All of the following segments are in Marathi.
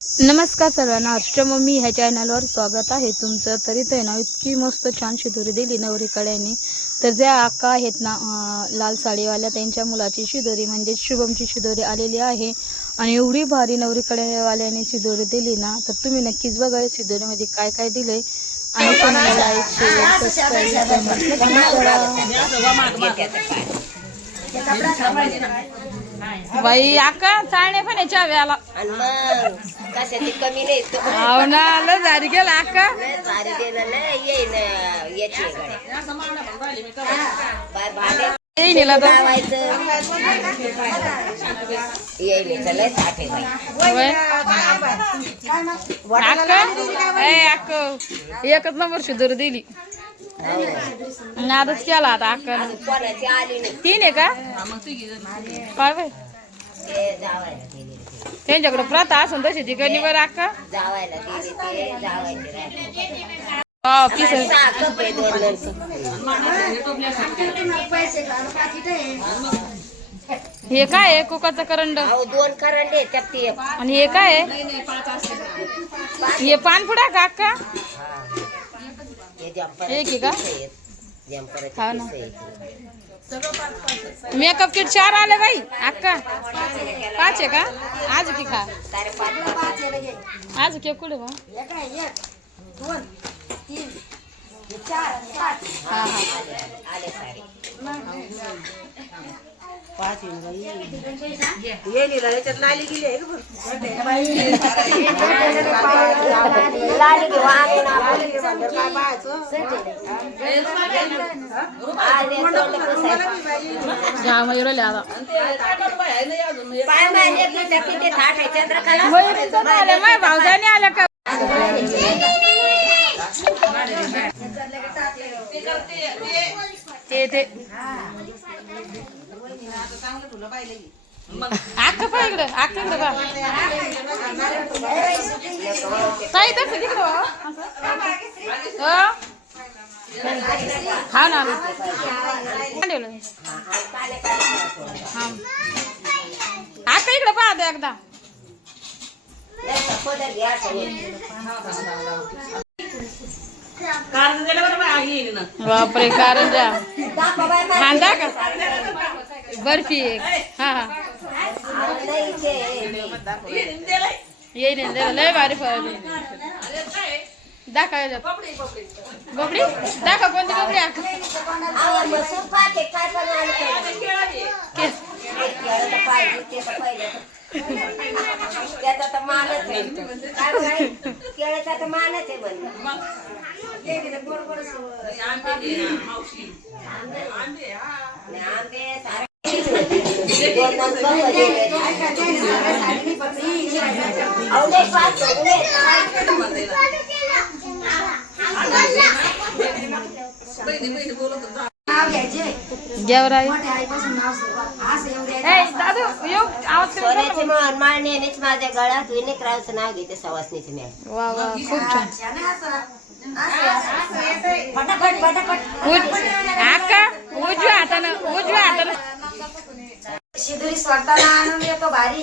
नमस्कार सर्वांना, अष्टममी ह्या चॅनलवर स्वागत आहे तुमचं. तरी ते ना इतकी मस्त छान शिदोरी दिली नवरीकड्यांनी. तर ज्या अक्का आहेत ना लाल साडीवाल्या, त्यांच्या मुलाची शिदोरी म्हणजे शुभमची शिदोरी आलेली आहे. आणि एवढी भारी नवरीकड्यावाल्याने शिदोरी दिली ना, तर तुम्ही नक्कीच बघा शिदोरीमध्ये काय काय दिलंय. आणि चॅनलला लाईक शेअर सबस्क्राईब बाई अक्का चाळणे पण याच्या व्याला कशाची कमी नाही हो ना. लय झाली गेला अक्का. भारी दिलं नाही येईन याची येईल लय ताट आहे अक्का. अक्का एकच नंबर शिदोरी दिली. नादच केला आता अक्का. कोणाची आली नाही. तीन आहे का काय बाई? त्यांच्याकडे प्रथा असून तशी ती कधी बरं अक्का. जावायला दिली ते जावायची हे काय आहे? कुकाचं करंड. 2 करंडे त्यात एक. आणि हे काय आहे? हे पानपुडा का अक्का? एक आहे का? हा ना. मेकअप किट 4 आले बाई अक्का. 5 आहे का? आज की खा आज के कुठे मग? हा भावजाने आल्या का? ते अक्का पा इकडे अक्का इकडे बा ताई तसं तिकडं हा ना. अक्का इकडे पाहतो एकदा. बापरे कारंजा खांदा का बर्फी एक. हा हा येईन लय भारी फळ दाखव. बबडी दाखव कोणती बबडी त्याचा तर मानच आहे. केळाचा तर मानच आहे म्हणून. सोन्याचे माळ नेहमीच माझ्या गळ्यात. विनिकरावचं नाव घेते सवासनीचे मॅ. वा वा खूप छान. पटापट पटापट अक्का उजव्या हातानं शिदुरी सोडताना आनंद येतो भारी.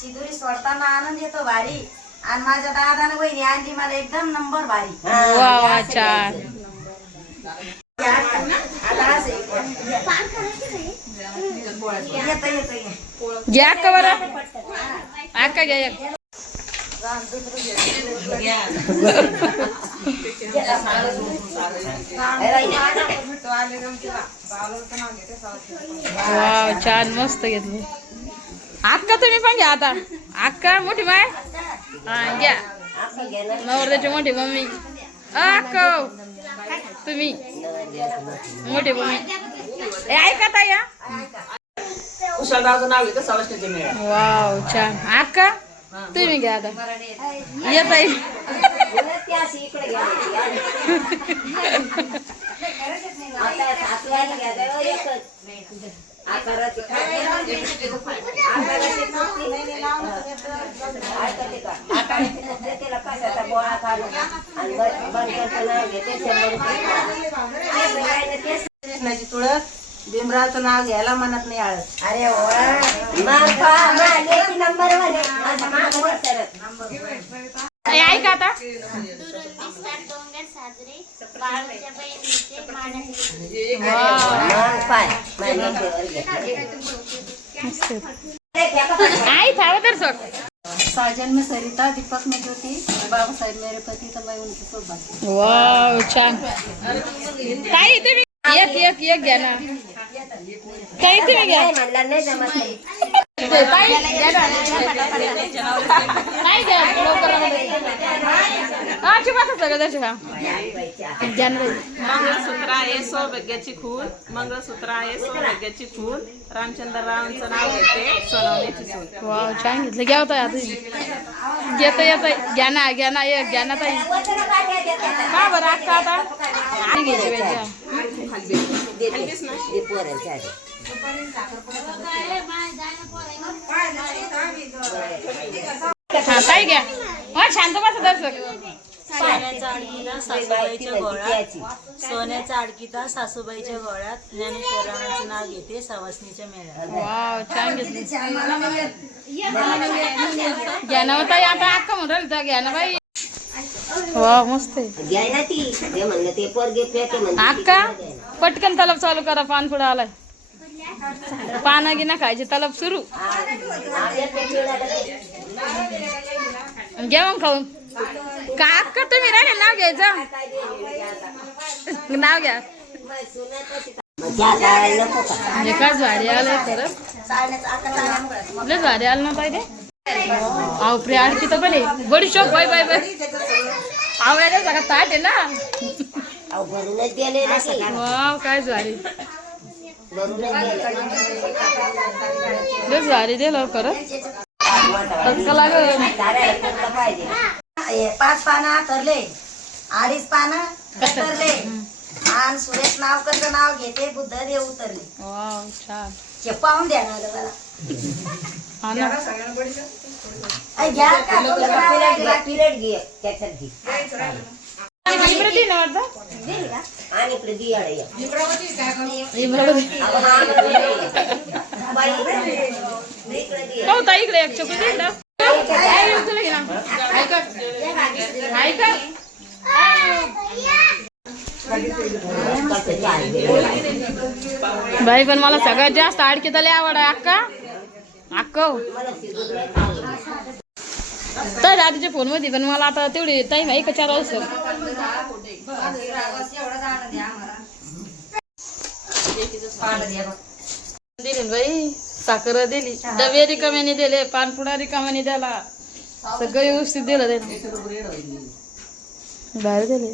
शिदुरी सोडताना आनंद येतो भारी. आणि माझ्या दादाने वहिनी आणली मला एकदम नंबर भारी. वा वा छान. घ्या अक्का बरं. अक्का घ्या एक. वाव छान मस्त घेतलं. अक्का तुम्ही पण घ्या आता. अक्का मोठी माय घ्या. नवरदेवची मोठी मम्मी अक्का तुम्ही मोठी मम्मी. ऐका ताई या. वाव छान. अक्का तुम्ही घ्या आता. येत आहे तुळस भीमरावचं नाव घ्यायला म्हणत नाही आळस. अरे नंबर वन आहे. माझ्या मागं नाही सरत. ऐका आता मग पाय माझ्या लेकीवर घे. आई थांबा तर सोड. साजन में सरिता, दीपक में ज्योति, बाबा साहेब मेरे पति, तो मैं उनकी सोबत. वाव छान. ताई तुम्ही एक घ्या ना. ताई तुम्ही घ्या. नाही म्हणलं नाही जमत नाही. ताई घ्या ना. ताई घ्या लवकर. हा बसा सगळं त्याच्या घ्या ना. मंगळसूत्र आहे सौभाग्याची खून. मंगळसूत्र आहे सौभाग्याची खून. रामचंद्र रावांचं नाव घेते सोनवण्याची सून. वाव छान घेतलं. घ्या होता येत घ्या ना एक घ्या ना ताई. का बरं अक्का आता आणि घ्यायची वेळच्या. दे पोरांच्या आधी. हा ताई घ्या. हा शांत बसा दर्शक. सोन्याचा अडकिता सासूबाईच्या गोळ्यात, सोन्याचा अडकिता सासूबाईच्या गोळ्यात, ज्ञानेश्वरांचं नाव घेते सवासणीच्या मेळ्यात. वाव छान घेतली. घ्या ना ताई आता अक्का म्हणून राहिली तर घ्या ना बाई. वाव मस्त आहे. घ्याय ना ती. ते म्हणलं ते पोरगे पेटे म्हणते. अक्का पटकन तलब चालू करा. पान पुढे आलाय. पानं गिना खायची तलब सुरू. घ्या मग खाऊन. का अक्का तुम्ही राहिले नाव घ्यायचं. नाव घ्या. म्हणजे काय झाडी आलंय खरं. लय झाडी आलं ना पाहिजे. अहो प्रे आणखी तर पण आहे. बडी शोक बाय बाय बाय. अहो याच्या सगळं ताट आहे ना. अहो भरूनच गेले ना की. वाव काय झाडी. भरूनच गेले. लय झाडी दिलं खरं. तसं लागलं. चारायला कोणतं पाहिजे. 5 पानं तरले, 2.5 पानं तरले, आणि सुरेश नावकरचं नाव घेते बुद्धदेव उतरले. वाव छान. हे पाहून द्या ना मला. हा ना. घ्या का पिरियड घे त्याच्यात घे. इमरती ना वाटतं. आणि इकडे दियाड ये. इमरती. हो ताई इकडे एक चकू दे इकडं. काय येऊ तुला घे ना. ऐका ऐका. बाई पण मला सगळ्यात जास्त आडकीत लय आवड आहे अक्का. अक्का तर आधीच्या फोन मध्ये पण मला आता तेवढी टाइम आहे का 4 वाजता. दिली बाई साखर दिली. डबे रिकाम्याने दिले. पानपुडा रिकाम्याने द्याला. सगळं व्यवस्थित दिलं त्याने. बाहेर दिले.